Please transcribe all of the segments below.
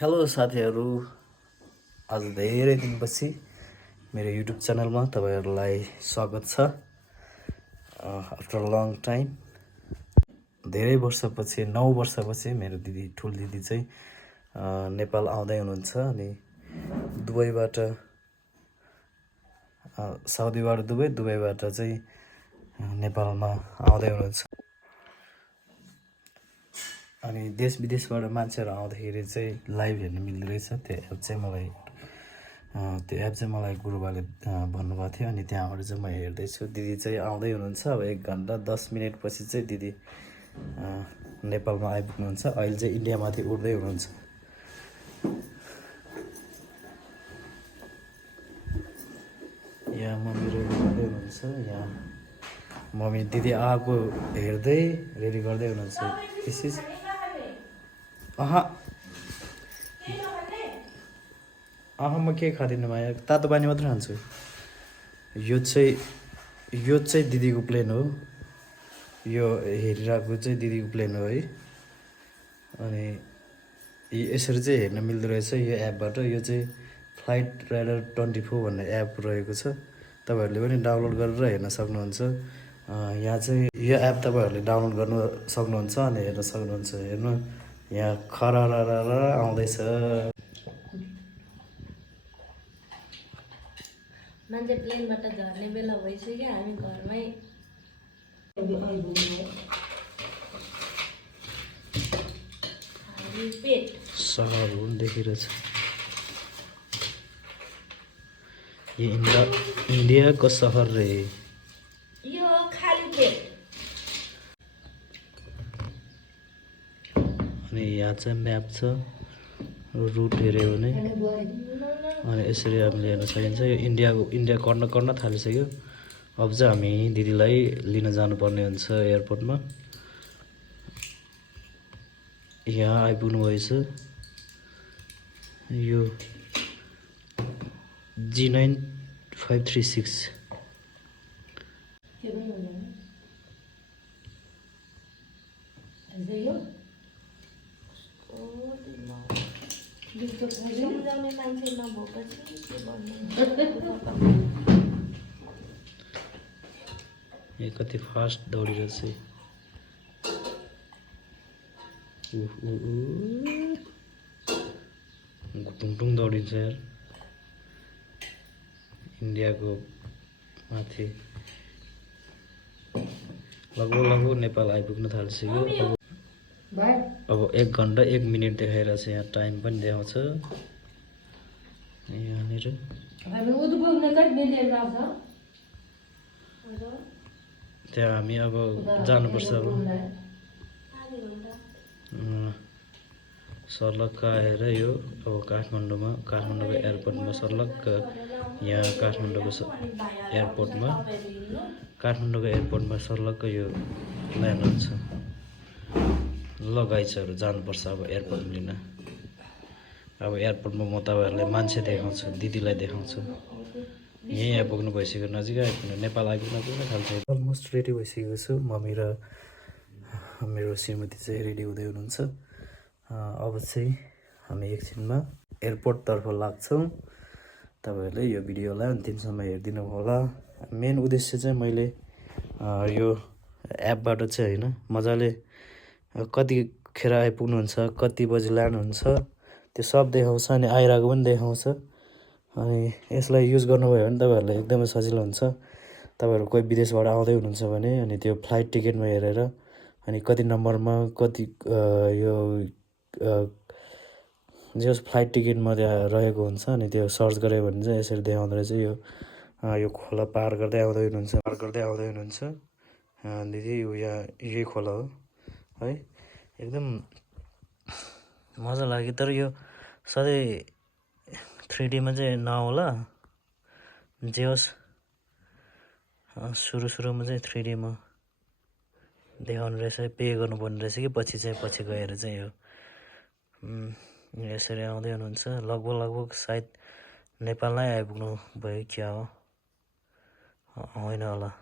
Hello साथीहरू, आज धेरै दिनपछि मेरो युट्युब च्यानलमा तपाईँहरूलाई स्वागत छ। आफ्टर लङ टाइम, धेरै वर्षपछि 9 वर्षपछि मेरो ठुलो दिदी चाहिँ नेपाल आउँदै हुनुहुन्छ अनि दुबईबाट साउदीबाट दुबईबाट चाहिँ नेपालमा आउँदै हुनुहुन्छ। अनि देश विदेशबाट मान्छेहरू आउँदाखेरि चाहिँ लाइभ हेर्न मिल्दो रहेछ। त्यो एप चाहिँ मलाई गुरुबाले भन्नुभएको थियो अनि त्यहाँबाट चाहिँ म हेर्दैछु। दिदी चाहिँ आउँदै हुनुहुन्छ। अब 1 घन्टा 10 मिनटपछि चाहिँ दिदी नेपालमा आइपुग्नुहुन्छ। अहिले चाहिँ इन्डियामाथि उड्दै हुनुहुन्छ। यहाँ मम्मी रेडी गर्दै हुनुहुन्छ। यहाँ मम्मी दिदी आएको हेर्दै रेडी गर्दै हुनुहुन्छ। म केही खाँदिनँ माया, तातो पानी मात्रै खान्छु। यो चाहिँ दिदीको प्लेन हो। यो हेरिरहेको चाहिँ दिदीको प्लेन हो है। अनि यसरी चाहिँ हेर्न मिल्दो रहेछ यो एपबाट। यो चाहिँ फ्लाइट राइडर 24 भन्ने एप रहेको छ। तपाईँहरूले पनि डाउनलोड गरेर हेर्न सक्नुहुन्छ। यहाँ चाहिँ यो एप तपाईँहरूले डाउनलोड गर्न सक्नुहुन्छ अनि हेर्न सक्नुहुन्छ। हेर्नु, यहाँ खररर आउँदैछ। मान्छे प्लेनबाट झर्ने बेला भइसक्यो। हामी घरमै सहर पनि देखिरहेछ। यो इन्डियाको सहर रे। यो खाली पेट। अनि यहाँ चाहिँ म्याप छ, रुट हेऱ्यो भने अनि यसरी हामीले हेर्न सकिन्छ। यो इन्डिया कर्ण थालिसक्यो। अब चाहिँ हामी दिदीलाई लिन जानुपर्ने हुन्छ एयरपोर्टमा। यहाँ आइपुग्नु भएछ। यो G9536 सम्झाउने मान्छे नभएपछि के भन्नु। यो कति फास्ट दौडिरहेछ। घुटुङ दौडिन्छ यार। इन्डियाको माथि लगभग नेपाल आइपुग्न थालिसक्यो। अब 1 घन्टा 1 मिनट देखाइरहेछ। यहाँ टाइम पनि देखाउँछ यहाँनिर। त्यहाँ हामी अब जानुपर्छ। अब सर्लक्क आएर यो अब काठमाडौँको एयरपोर्टमा सर्लक्क यहाँ काठमाडौँको एयरपोर्टमा सर्लक्क यो ल्यान्ड हुन्छ। ल गाइजहरू जानुपर्छ अब एयरपोर्ट लिन। अब एयरपोर्टमा म तपाईँहरूलाई मान्छे देखाउँछु, दिदीलाई देखाउँछु। यहीँ आइपुग्नु भइसक्यो, नजिकै आइपुग्नु, नेपाल आइपुग्न थाल्छ। अलमोस्ट रेडी भइसकेको छु। मम्मी र मेरो श्रीमती चाहिँ रेडी हुँदै हुनुहुन्छ। अब चाहिँ हामी एकछिनमा एयरपोर्टतर्फ लाग्छौँ। तपाईँहरूले यो भिडियोलाई अन्तिमसम्म हेरिदिनु होला। मेन उद्देश्य चाहिँ मैले यो एपबाट चाहिँ होइन, मजाले कतिखेर आइपुग्नुहुन्छ, कति बजी ल्यान्ड हुन्छ त्यो सब देखाउँछ अनि आइरहेको पनि देखाउँछ। अनि यसलाई युज गर्नुभयो भने तपाईँहरूलाई एकदमै सजिलो हुन्छ। तपाईँहरू कोही विदेशबाट आउँदै हुनुहुन्छ भने अनि त्यो फ्लाइट टिकटमा हेरेर अनि कति नम्बरमा कति यो जस फ्लाइट टिकटमा त्यहाँ रहेको हुन्छ अनि त्यो सर्च गऱ्यो भने चाहिँ यसरी देखाउँदो रहेछ। यो खोला पार गर्दै आउँदै हुनुहुन्छ दिदी। यहाँ यही खोला हो है। एकदम मजा लाग्यो। तर यो सधैँ 3Dमा चाहिँ नआउला। जे होस् सुरुमा चाहिँ 3Dमा देखाउनु रहेछ। पे गर्नुपर्ने रहेछ कि पछि गएर चाहिँ यो यसरी आउँदै हुनुहुन्छ। लगभग सायद नेपाल नै आइपुग्नु भयो क्या हो, होइन होला।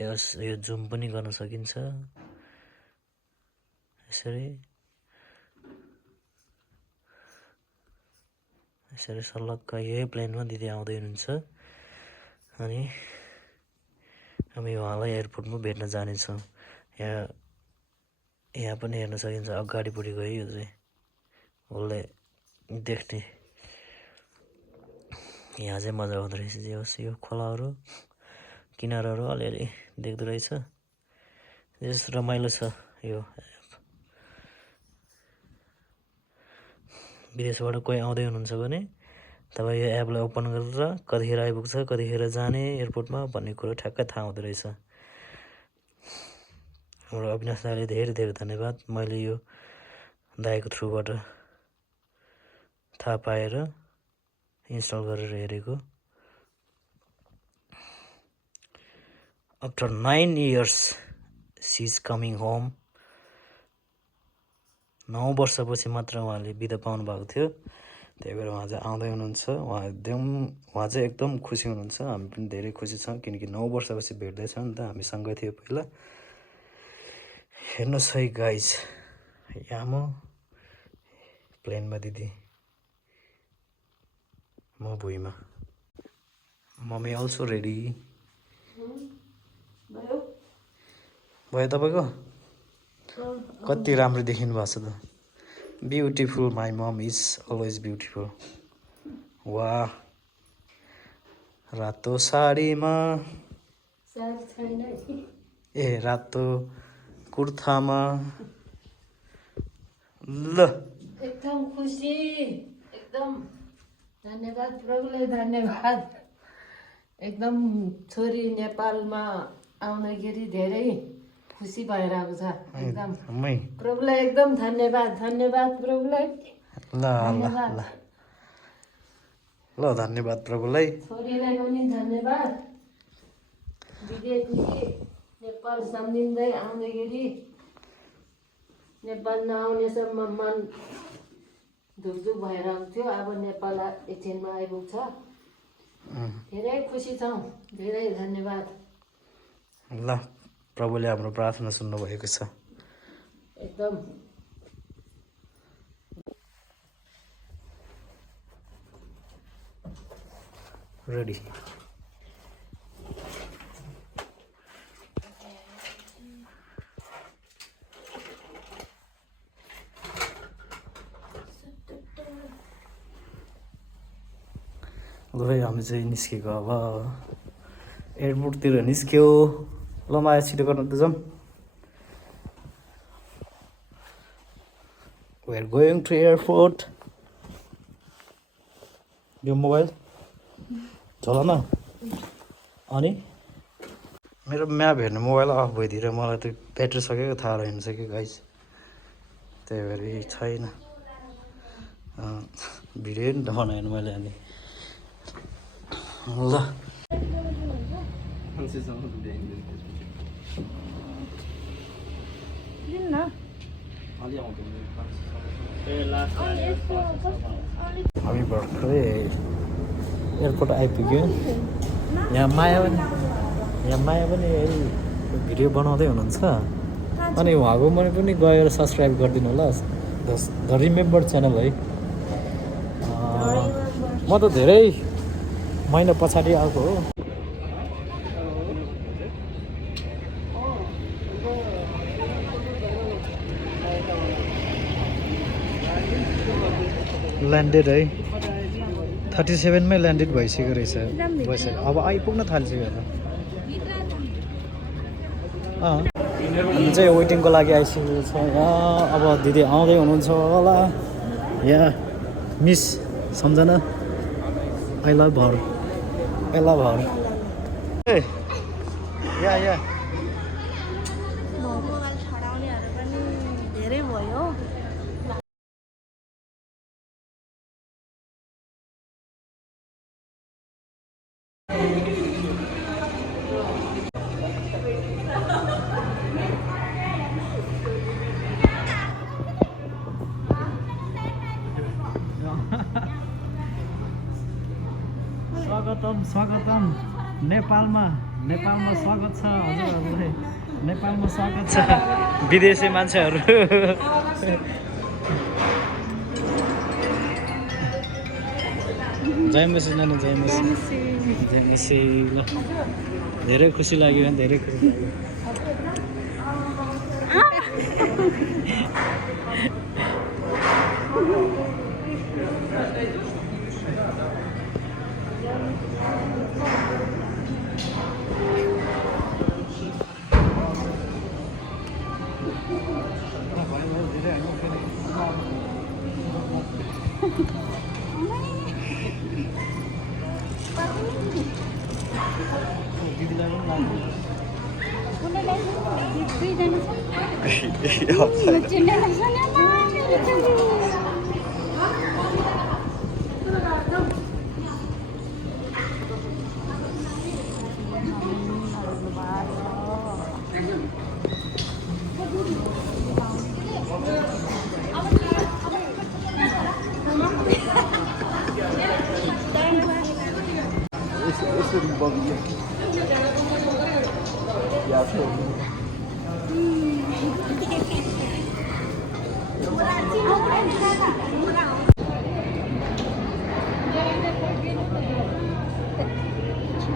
यो जुम पनि गर्न सकिन्छ यसरी। यसरी सल्लक्क यही प्लेनमा दिदी आउँदै हुनुहुन्छ अनि हामी उहाँलाई एयरपोर्टमा भेट्न जानेछौँ। यहाँ पनि हेर्न सकिन्छ अगाडिपट्टि गयो यो चाहिँ उसले देख्ने। यहाँ चाहिँ मजा आउँदो रहेछ यो खोलाहरू किनाराहरू अलिअलि देख्दो रहेछ। यस रमाइलो छ यो एप। विदेशबाट कोही आउँदै हुनुहुन्छ भने तपाईँ यो एपलाई ओपन गरेर कतिखेर आइपुग्छ कतिखेर जाने एयरपोर्टमा भन्ने कुरो ठ्याक्कै थाहा हुँदो रहेछ। हाम्रो अविनाश दाइले धेरै धेरै धन्यवाद। मैले यो दाइको थ्रुबाट थाहा पाएर इन्स्टल गरेर हेरेको। After 9 years she is coming home. 9 वर्षपछि मात्र उहाँले बिदा पाउनु भएको थियो, त्यही भएर उहाँ चाहिँ आउँदै हुनुहुन्छ। उहाँ चाहिँ एकदम खुसी हुनुहुन्छ, हामी पनि धेरै खुसी छौँ किनकि 9 वर्षपछि भेट्दैछ नि त, हामी सँगै थियो पहिला। हेर्नुहोस् है गाइज, यहाँ म प्लेनमा दिदी, म भुइँमा। मम्मी अल्सो रेडी भयो तपाईँको? कति राम्रो देखिनु भएको छ त। Beautiful, my mom is always beautiful. वाह, रातो साडीमा ए रातो कुर्तामा ल एकदम खुसी, एकदम धन्यवाद प्रभुलाई धन्यवाद। एकदम छोरी नेपालमा आउँदाखेरि धेरै खुसी भइरहेको छ। एकदम प्रभुलाई एकदम धन्यवाद, धन्यवाद प्रभुलाई। ल ल ल धन्यवाद प्रभुलाई। छोरीलाई पनि धन्यवाद। विदेशदेखि नेपाल सम्झिँदै आउँदाखेरि नेपाल नआउनेसम्म मन धुकधुक भइरहेको थियो। अब नेपाल एकछिनमा आइपुग्छ। धेरै खुसी छौँ, धेरै धन्यवाद। ल प्रभुले हाम्रो प्रार्थना सुन्नुभएको छ। एकदम रेडी। ल भाइ हामी चाहिँ निस्केको अब एयरपोर्टतिर निस्क्यो। ल माया छिटो गर्नु त जाऊँ। We are going to airport. यो मोबाइल चला न। अनि मेरो म्याप हेर्नु मोबाइल अफ भइदिएर मलाई त ब्याट्री सकेको थाहा रहेनछ कि गाइस, त्यही भएर छैन। भिडियो नि बनाएन मैले। अनि ल हामी भर्खरै एयरपोर्ट आइपुग्यो। यहाँ माया पनि भिडियो बनाउँदै हुनुहुन्छ। अनि उहाँको पनि गएर सब्सक्राइब गरिदिनु होला। द रिमेम्बर च्यानल है। म त धेरै महिना पछाडि आएको हो। ल्यान्डेड है, 37 मै ल्यान्डेड भइसक्यो रहेछ। अब आइपुग्न थालिसक्यो होला। हामी चाहिँ वेटिङको लागि आइसकेको छ यहाँ। अब दिदी आउँदै हुनुहुन्छ होला। यहाँ miss Samjhana, I love her, I love her. या धेरै भयो। स्वागतम नेपालमा स्वागत छ हजुरहरूलाई। नेपालमा स्वागत छ विदेशी मान्छेहरू। जय मसी नानी जय मसी जय मसी ल धेरै खुसी लाग्यो धेरै खुसी लाग्यो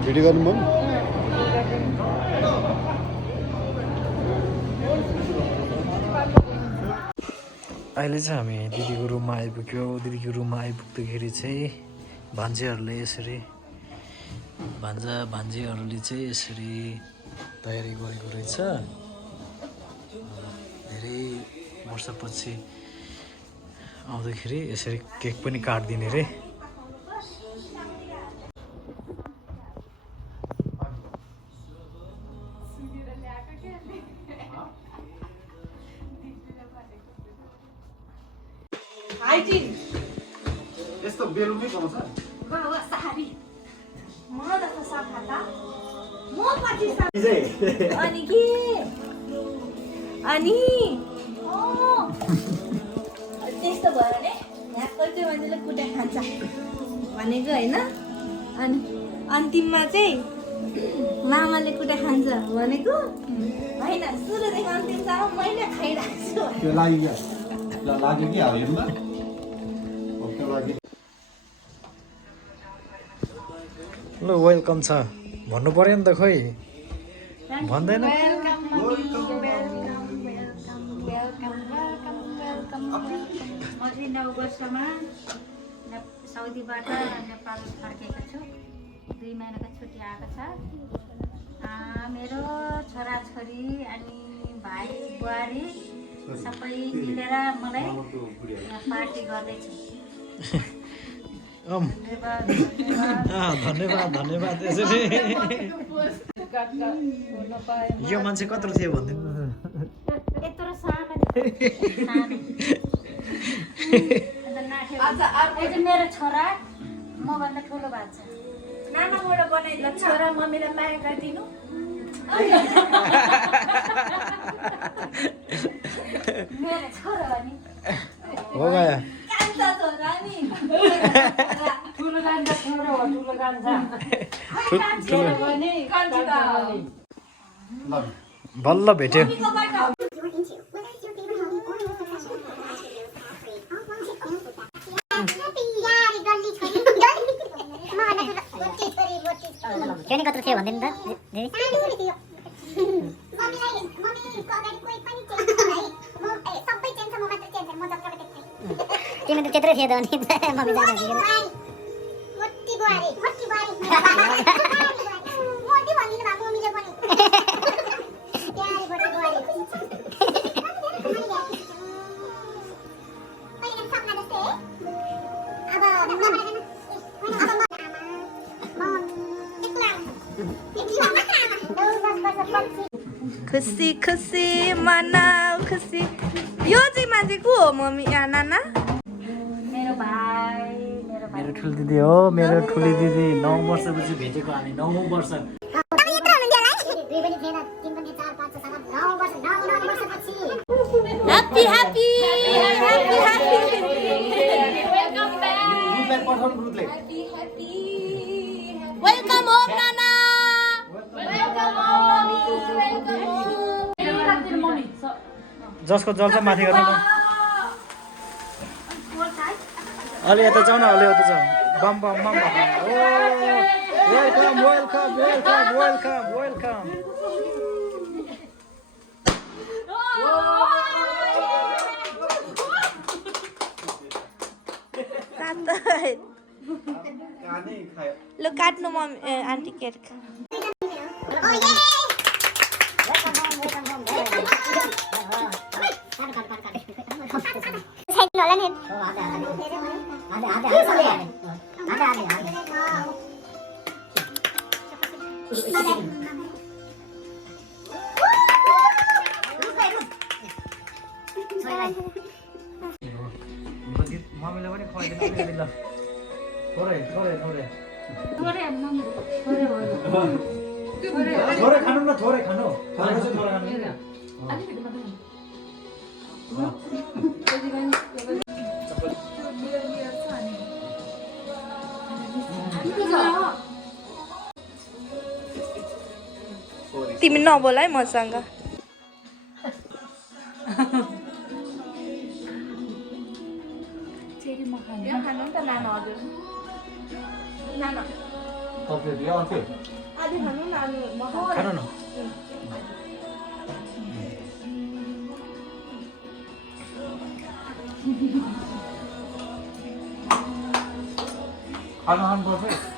भिडियो गर्नु मन अहिले चाहिँ हामी दिदीको रुममा आइपुग्यो दिदीको रुममा आइपुग्दाखेरि चाहिँ भान्जीहरूले यसरी भान्जीहरूले चाहिँ यसरी तयारी गरेको रहेछ धेरै वर्षपछि आउँदाखेरि यसरी केक पनि काटिदिने रे यस्तो बेलुकै पाउँछ अनि त्यस्तो भयो भने यहाँ कोही कोही मान्छेले कुटा खान्छ भनेको होइन अनि अन्तिममा चाहिँ मामाले कुटा खान्छ भनेको होइन सुरुदेखि अन्तिमसम्म मैले खाइरहेको छु त्यो लाग्यो लाग्यो कि हेर्नुमा त्यो लाग्यो ल वेलकम छ भन्नु पर्यो नि त खोइ भन्दैन म चाहिँ 9 वर्षमा साउदीबाट नेपाल फर्केको छु 2 महिनाको छुट्टी आएको छ मेरो छोराछोरी अनि भाइ बुहारी सबै मिलेर मलाई पार्टी गर्दैछ धन्यवाद यसरी यो मान्छे कत्रो थियो भनिदिनु यत्रो सानो मेरो छोरा मभन्दा ठुलो भएको छ नानाबाट बनाइदिनु छोरा मम्मीलाई माया गरिदिनु मेरो छोरा हो नि हो गया कान्छा छोरा नि ठुलो गान्छ छोरो हो ठुलो गान्छ बल्ल भेट्यो त्यो नि कत्रो थियो भन्दैन त तिमी त त्यत्रै थियो त अनि मम्मी खुसी खुसी मनाऊ खुसी यो चाहिँ मान्छे को हो मम्मी नाना मेरो भाइ मेरो ठुलो दिदी हो मेरो ठुली दिदी 9 वर्षपछि भेटेको हामी 9 वर्ष happy happy happy happy welcome back welcome home नाना वेलकम होम वेलकम होम जसको जल्छ माथि गर्ने अलि यता जाउँ न अलि यता जाउँ bomb bomb bomb bomb welcome welcome welcome welcome welcome ल काट्नु मम्मी आन्टी केक मम्मीलाई पनि खुवाइदिनु ल थोरै थोरै थोरै थोरै खानु न थोरै खानु थोरै खानु तिमी नबोल है मसँग यो खानु नि त नाना हजुर नाना तपाईँ यो अन्ते आधी खानु न आलु खानु न खानु खानुपर्छ